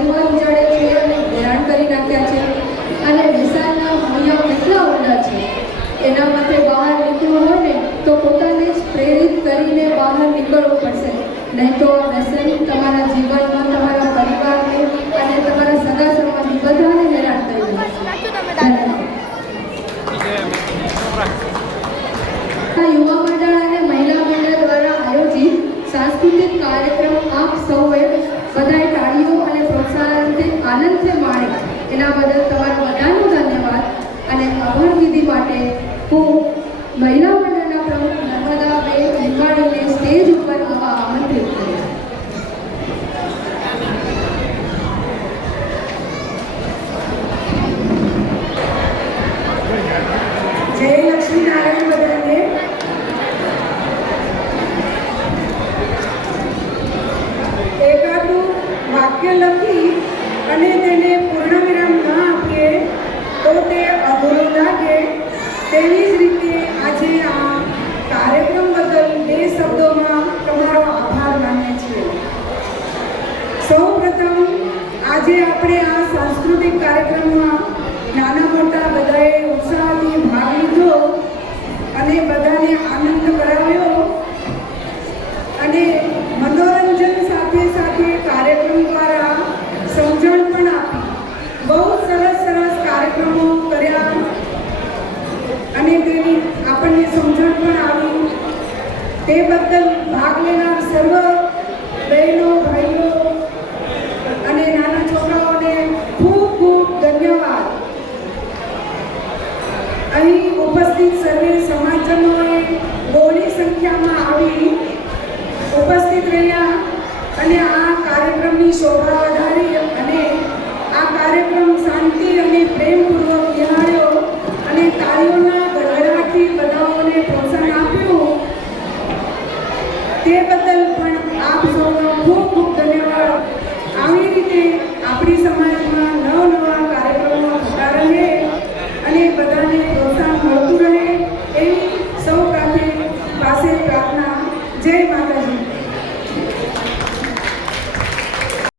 પરિવાર ઉજાડે છે અને હેરાન કરી નાખ્યા છે અને વિશાળના નિયમ કેટલા ઊંડા છે એના માટે બહાર નીકળવું હોય ને તો પોતાને જ પ્રેરિત કરીને બહાર નીકળવું પડશે, નહીં તો વ્યસન તમારા જીવનમાં તમારા પરિવારને અને તમારા સગા સંબંધી બધાને હેરાન કરી યુવા મંડળ અને મહિલા મંડળ દ્વારા આયોજિત સાંસ્કૃતિક કાર્યક્રમ આપ સૌએ બધાએ તાળીઓ અને પ્રોત્સાહનથી આનંદથી માણે એના બદલ તમારા બધાનો ધન્યવાદ અને આભાર વિધિ માટે હું મહિલા મંડળના પ્રમુખ નર્મદાબેન લીંબાણીને સ્ટેજ ઉપર આવવા આમંત્રિત કરીશ. જય લક્ષ્મીનારાયણ બધાને. એકાદું વાક્ય લખી અને તેને પૂર્ણવિરામ ન આપીએ તો તે અધૂરું લાગે. તેવી જ રીતે આજે આ કાર્યક્રમ બદલ 2 શબ્દોમાં તમારો આભાર માનીએ છીએ. સૌપ્રથમ આજે આપણે આ સાંસ્કૃતિક કાર્યક્રમમાં નાના મોટા બધાએ ઉત્સાહથી ભાગ લીધો અને બધાને આનંદ કરાવ્યો અને મનોરંજન સાથે સાથે કાર્યક્રમ દ્વારા સમજણ પણ આપી. બહુ સરસ કાર્યક્રમો કર્યા અને તેની આપણને સમજણ પણ આવી. તે બદલ ભાગ લેનાર સર્વ બહેનો ભાઈઓ અને નાના છોકરાઓને ખૂબ ખૂબ ધન્યવાદ. અહીં ઉપસ્થિત સર્વે સમાજજનોએ બહોળી સંખ્યામાં આવી ઉપસ્થિત રહ્યા અને આ કાર્યક્રમની શોભા વધારી અને આ કાર્યક્રમ શાંતિ અને પ્રેમપૂર્વક નિહાળ્યો અને તાળીઓના ગડગડાટથી બધાઓને પ્રોત્સાહન આપ્યું. તે બદલ પણ આપ સૌનો ખૂબ ખૂબ ધન્યવાદ. આવી રીતે